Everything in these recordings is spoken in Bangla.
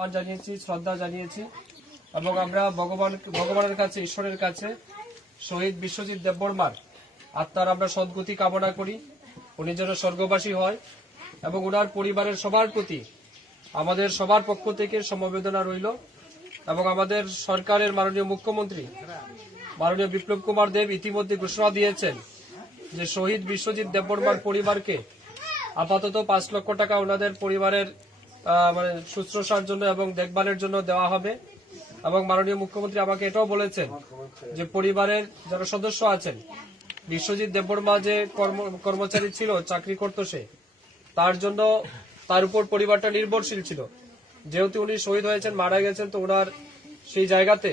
সম্মান জানিয়েছি, শ্রদ্ধা জানিয়েছি এবং আমরা ভগবানের কাছে, ঈশ্বরের কাছে শহীদ বিশ্বজিৎ দেববর্মার আত্মার আমরা সদ্গতি কামনা করি। উনি যেন স্বর্গবাসী হয় এবং ওনার পরিবারের সবার প্রতি আমাদের সবার পক্ষ থেকে সমবেদনা রইল এবং আমাদের সরকারের মাননীয় মুখ্যমন্ত্রী মাননীয় বিপ্লব কুমার দেব ইতিমধ্যে ঘোষণা দিয়েছেন যে শহীদ বিশ্বজিৎ দেববর্মার পরিবারকে আপাতত 5 লক্ষ টাকা ওনাদের পরিবারের শুশ্রূষার জন্য এবং দেখভালের জন্য দেওয়া হবে। এবং মাননীয় মুখ্যমন্ত্রী আমাকে এটাও বলেছেন যে পরিবারের যারা সদস্য আছেন, বিশ্বজিৎ দেববর্মা যে কর্মচারী ছিল, চাকরি করত, সে তার জন্য তার উপর পরিবারটা নির্ভরশীল ছিল। যেহেতু উনি শহীদ হয়েছেন, মারা গেছেন, তো ওনার সেই জায়গাতে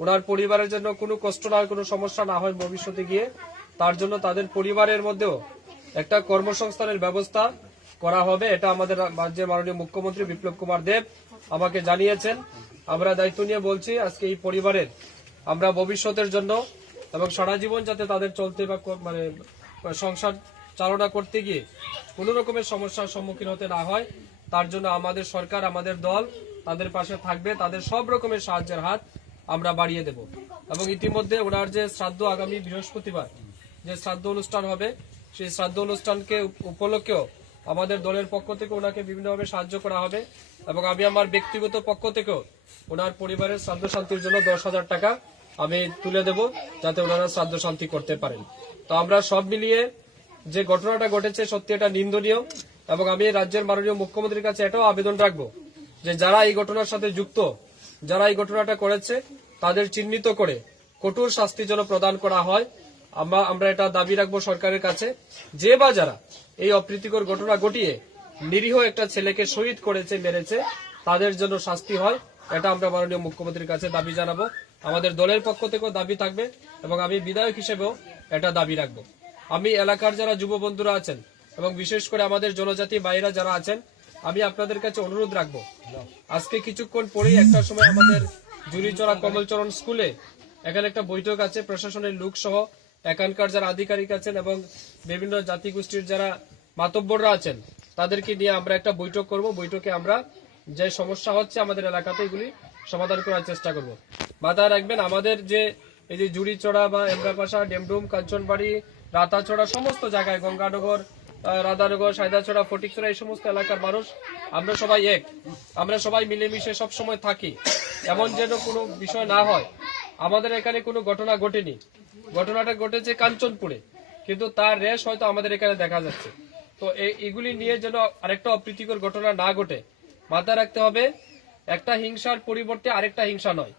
ওনার পরিবারের জন্য কোনো কষ্ট না হয়, কোনো সমস্যা না হয় ভবিষ্যতে গিয়ে, তার জন্য তাদের পরিবারের মধ্যেও একটা কর্মসংস্থানের ব্যবস্থা করা হবে। এটা আমাদের রাজ্যের মাননীয় মুখ্যমন্ত্রী বিপ্লব কুমার দেব আমাকে জানিয়েছেন। আমরা দায়িত্ব নিয়ে বলছি আজকে এই পরিবারের আমরা ভবিষ্যতের জন্য এবং সারা জীবন যাতে তাদের চলতে বা সংসার চালনা করতে গিয়ে কোনো রকমের সমস্যার সম্মুখীন হতে না হয়, তার জন্য আমাদের সরকার, আমাদের দল তাদের পাশে থাকবে। তাদের সব রকমের সাহায্যের হাত আমরা বাড়িয়ে দেব। এবং ইতিমধ্যে ওনার যে শ্রাদ্ধ আগামী বৃহস্পতিবার যে শ্রাদ্ধ অনুষ্ঠান হবে, সেই শ্রাদ্ধ অনুষ্ঠানকে উপলক্ষেও আমাদের দলের পক্ষ থেকে ওনাকে বিভিন্নভাবে সাহায্য করা হবে এবং আমি আমার ব্যক্তিগত পক্ষ থেকেও ওনার পরিবারের শ্রাদ্ধ শান্তির জন্য 10,000 টাকা আমি তুলে দেব, যাতে ওনারা শ্রাদ্ধ শান্তি করতে পারেন। তো আমরা সব মিলিয়ে যে ঘটনাটা ঘটেছে সত্যি এটা নিন্দনীয় এবং আমি রাজ্যের মাননীয় মুখ্যমন্ত্রীর কাছে এটাও আবেদন রাখবো যে যারা এই ঘটনার সাথে যুক্ত, যারা এই ঘটনাটা করেছে, তাদের চিহ্নিত করে কঠোর শাস্তি যেন প্রদান করা হয়। আমরা এটা দাবি রাখবো সরকারের কাছে, যে বা যারা এই অপ্রীতিকর ঘটনা ঘটিয়ে নিরীহ একটা ছেলেকে শহীদ করেছে, মেরেছে, তাদের জন্য শাস্তি হয়। এটা আমরা মাননীয় মুখ্যমন্ত্রীর কাছে দাবি জানাবো। আমাদের দলের পক্ষ থেকেও দাবি থাকবে এবং আমি বিধায়ক হিসেবেও এটা দাবি রাখবো। আমি এলাকার যারা যুব বন্ধুরা আছেন এবং বিশেষ করে আমাদের জনজাতি ভাইরা যারা আছেন, আমি আপনাদের কাছে অনুরোধ রাখবো, আজকে কিছুক্ষণ পরেই একটা সময় আমাদের জুরিচড়া কমলচরণ স্কুলে এখানে একটা বৈঠক আছে, প্রশাসনের লোক সহ এখানকার যারা আধিকারিক আছেন এবং বিভিন্ন জাতিগোষ্ঠীর যারা মাতব্বররা আছেন, তাদেরকে নিয়ে আমরা একটা বৈঠক করব। বৈঠকে আমরা যে সমস্যা হচ্ছে আমাদের এলাকাতে এগুলি সমাধান করার চেষ্টা করব। মাথায় রাখবেন, আমাদের যে এই যে জুরিচড়া বা এমরাপাশা, ডেমডুম, কাঞ্চনবাড়ি, রাতাছড়া, সমস্ত জায়গায় গঙ্গানগর, রাধানগর, সাইদাছড়া, ফটিকছড়া, এই সমস্ত এলাকার মানুষ আমরা সবাই এক। আমরা সবাই মিলেমিশে সব সময় থাকি। এমন যেন কোনো বিষয় না হয়। আমাদের এখানে কোনো ঘটনা ঘটেনি, ঘটনাটা ঘটেছে কাঞ্চনপুরে, কিন্তু তার রেশ হয়তো আমাদের এখানে দেখা যাচ্ছে। তো এগুলি নিয়ে যেন আরেকটা অপ্রীতিকর ঘটনা না ঘটে, মাথায় রাখতে হবে একটা হিংসার পরিবর্তে আরেকটা হিংসা নয়।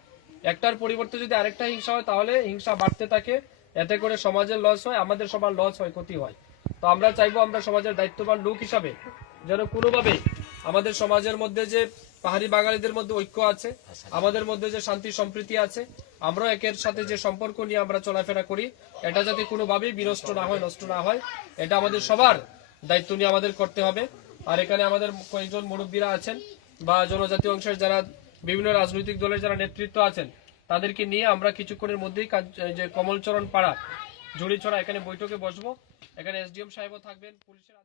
একটার পরিবর্তে যদি আরেকটা হিংসা হয়, তাহলে হিংসা বাড়তে থাকে, এতে করে সমাজের লস হয়, আমাদের সবার লস হয়, ক্ষতি হয়। তো আমরা চাইবো আমরা সমাজের দায়িত্ববান লোক হিসাবে যেন কোনোভাবে আমাদের সমাজের মধ্যে যে পাহাড়ি বাঙালিদের মধ্যে ঐক্য আছে, আমাদের মধ্যে যে শান্তি সম্প্রীতি আছে, আমরা একের সাথে যে সম্পর্ক নিয়ে আমরা চলাফেরা করি, এটা যাতে কোনোভাবেই বিনষ্ট না হয়, নষ্ট না হয়, এটা আমাদের সবার দায়িত্ব নিয়ে আমাদের করতে হবে। আর এখানে আমাদের কয়েকজন মুরব্বীরা আছেন বা জনজাতি অংশের যারা বিভিন্ন রাজনৈতিক দলের যারা নেতৃত্ব আছেন, তাদেরকে নিয়ে আমরা কিছুক্ষণের মধ্যেই যে কমলচরণ পাড়া জুড়িছড়া এখানে বৈঠকে বসবো। এখানে এসডিএম সাহেবও থাকবেন, পুলিশের